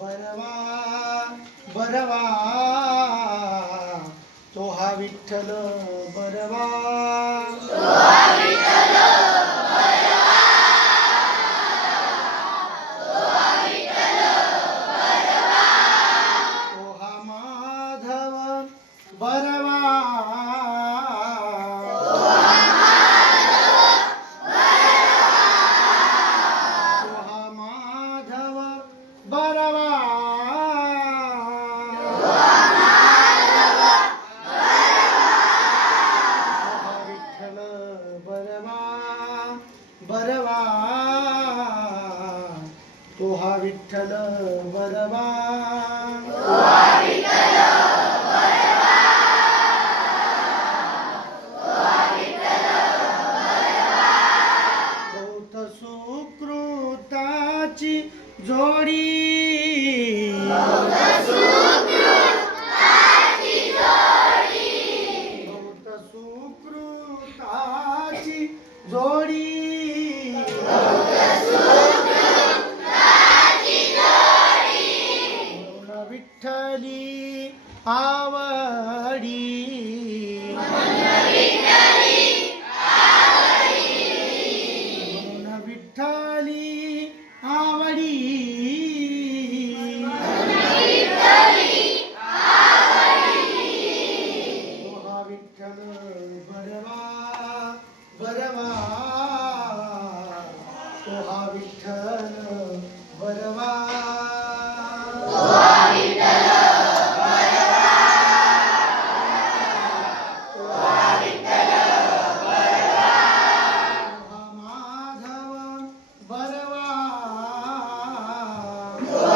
बरवा बरवा तो हा विठ्ठल बरवा. तो हा माधव बरवा. तो हा विठ्ठल बरवा बहुत सुकृताची जोडी। विठ्ठली आवडी म्हणून विठ्ठली आवडी माधव